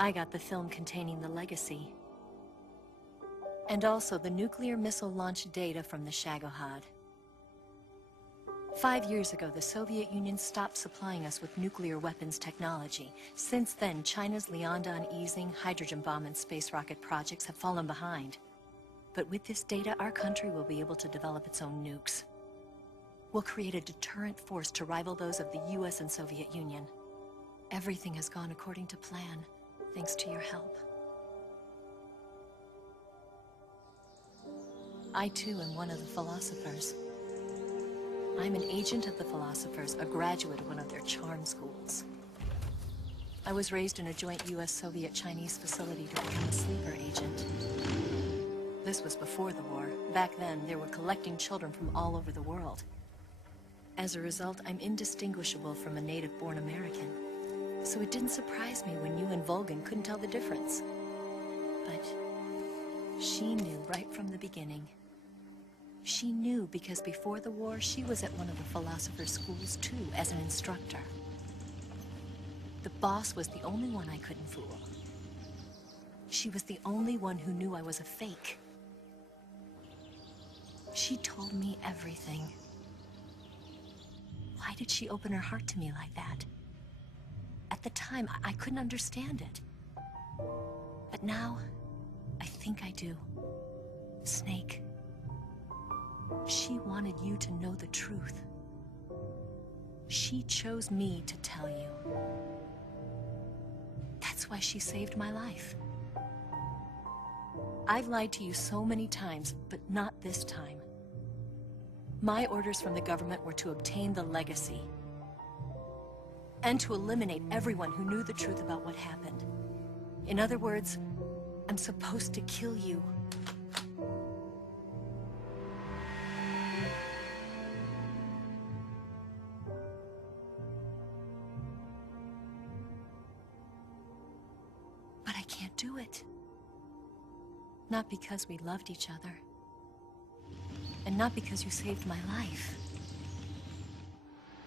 I got the film containing the legacy. And also the nuclear missile launch data from the Shagohod. 5 years ago, the Soviet Union stopped supplying us with nuclear weapons technology. Since then, China's Liaodong easing, hydrogen bomb, and space rocket projects have fallen behind. But with this data, our country will be able to develop its own nukes. We'll create a deterrent force to rival those of the US and Soviet Union. Everything has gone according to plan, thanks to your help. I too am one of the philosophers. I'm an agent of the philosophers, a graduate of one of their charm schools. I was raised in a joint US-Soviet-Chinese facility to become a sleeper agent. This was before the war. Back then, they were collecting children from all over the world. As a result, I'm indistinguishable from a native-born American. So it didn't surprise me when you and Volgan couldn't tell the difference. But she knew right from the beginning. She knew because before the war, she was at one of the philosopher's schools too, as an instructor. The boss was the only one I couldn't fool. She was the only one who knew I was a fake. She told me everything. Why did she open her heart to me like that? At the time, I couldn't understand it. But now, I think I do. Snake. She wanted you to know the truth. She chose me to tell you. That's why she saved my life. I've lied to you so many times, but not this time. My orders from the government were to obtain the legacy and to eliminate everyone who knew the truth about what happened. In other words, I'm supposed to kill you. But I can't do it. Not because we loved each other. And not because you saved my life.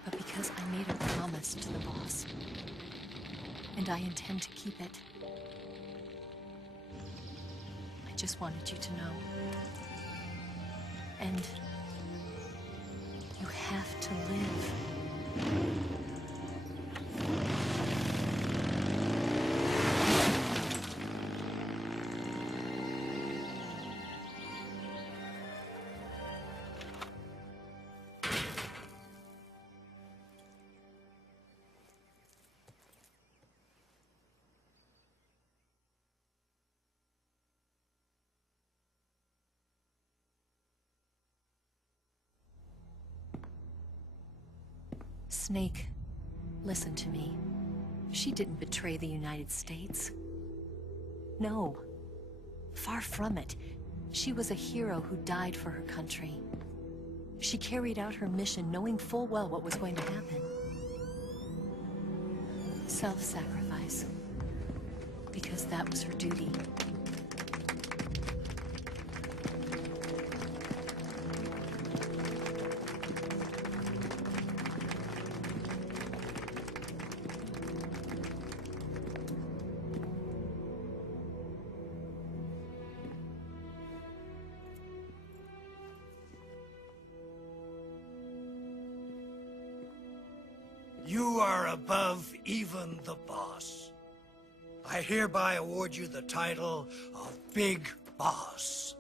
But because I made a promise to the boss. And I intend to keep it. I just wanted you to know. And you have to live. Snake, listen to me. She didn't betray the United States. No. Far from it. She was a hero who died for her country. She carried out her mission knowing full well what was going to happen. Self-sacrifice. Because that was her duty. You are above even the boss. I hereby award you the title of Big Boss.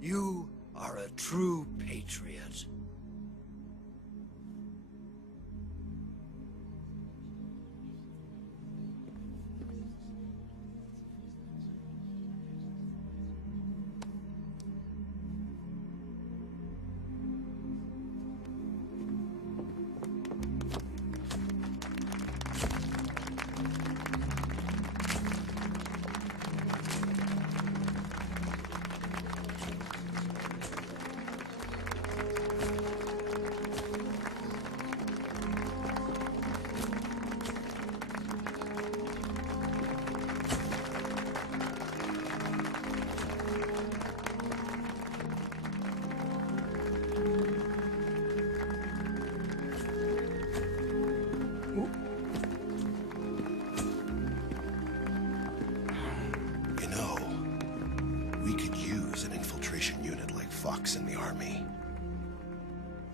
You are a true patriot. the army.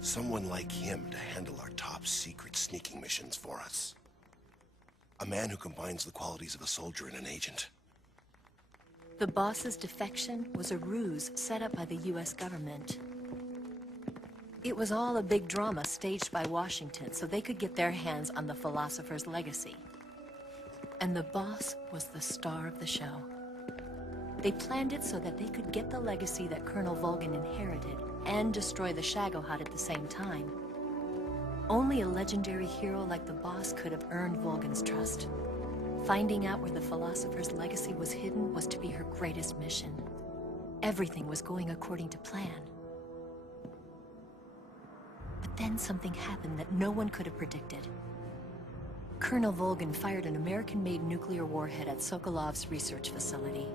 Someone like him to handle our top secret sneaking missions for us. A man who combines the qualities of a soldier and an agent. The boss's defection was a ruse set up by the US government. It was all a big drama staged by Washington so they could get their hands on the philosopher's legacy. And the boss was the star of the show. They planned it so that they could get the legacy that Colonel Volgin inherited and destroy the Shagohod at the same time. Only a legendary hero like the boss could have earned Volgin's trust. Finding out where the philosopher's legacy was hidden was to be her greatest mission. Everything was going according to plan. But then something happened that no one could have predicted. Colonel Volgin fired an American-made nuclear warhead at Sokolov's research facility.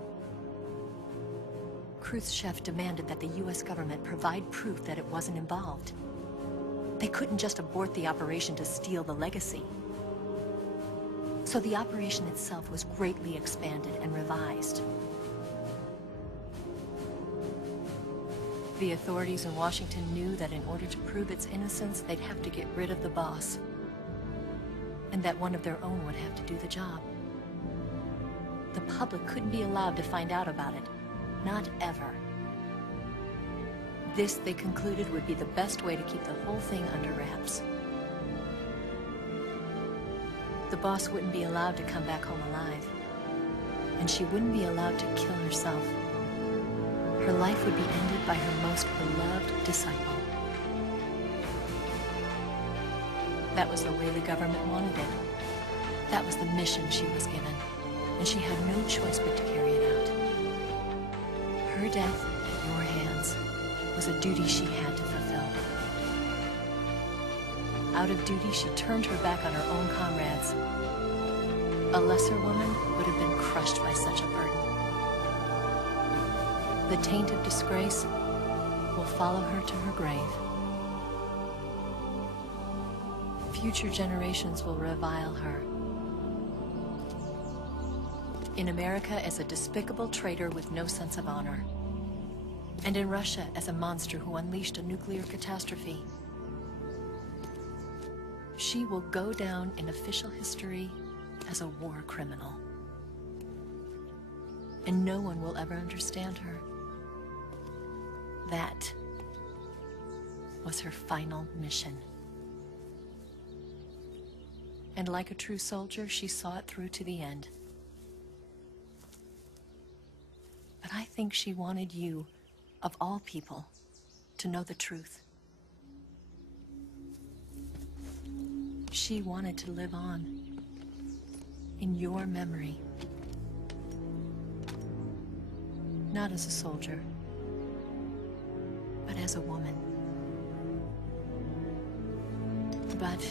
Khrushchev demanded that the US government provide proof that it wasn't involved. They couldn't just abort the operation to steal the legacy. So the operation itself was greatly expanded and revised. The authorities in Washington knew that in order to prove its innocence, they'd have to get rid of the boss. And that one of their own would have to do the job. The public couldn't be allowed to find out about it. Not ever. This, they concluded, would be the best way to keep the whole thing under wraps. The boss wouldn't be allowed to come back home alive. And she wouldn't be allowed to kill herself. Her life would be ended by her most beloved disciple. That was the way the government wanted it. That was the mission she was given. And she had no choice but to carry it out. Her death at your hands was a duty she had to fulfill. Out of duty, she turned her back on her own comrades. A lesser woman would have been crushed by such a burden. The taint of disgrace will follow her to her grave. Future generations will revile her. In America as a despicable traitor with no sense of honor. And in Russia as a monster who unleashed a nuclear catastrophe. She will go down in official history as a war criminal. And no one will ever understand her. That was her final mission. And like a true soldier, she saw it through to the end. But I think she wanted you, of all people, to know the truth. She wanted to live on in your memory. Not as a soldier, but as a woman. But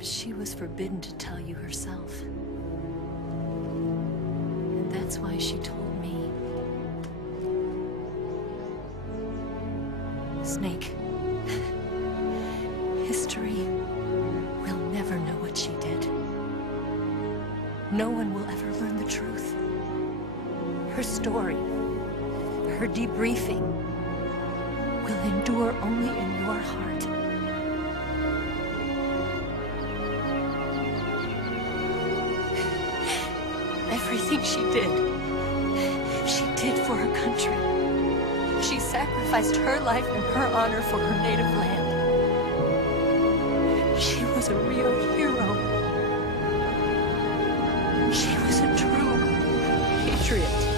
she was forbidden to tell you herself. And that's why she told me. Snake, history will never know what she did. No one will ever learn the truth. Her story, her debriefing, will endure only in your heart. Everything she did for her country. She sacrificed her life and her honor for her native land. She was a real hero. She was a true patriot.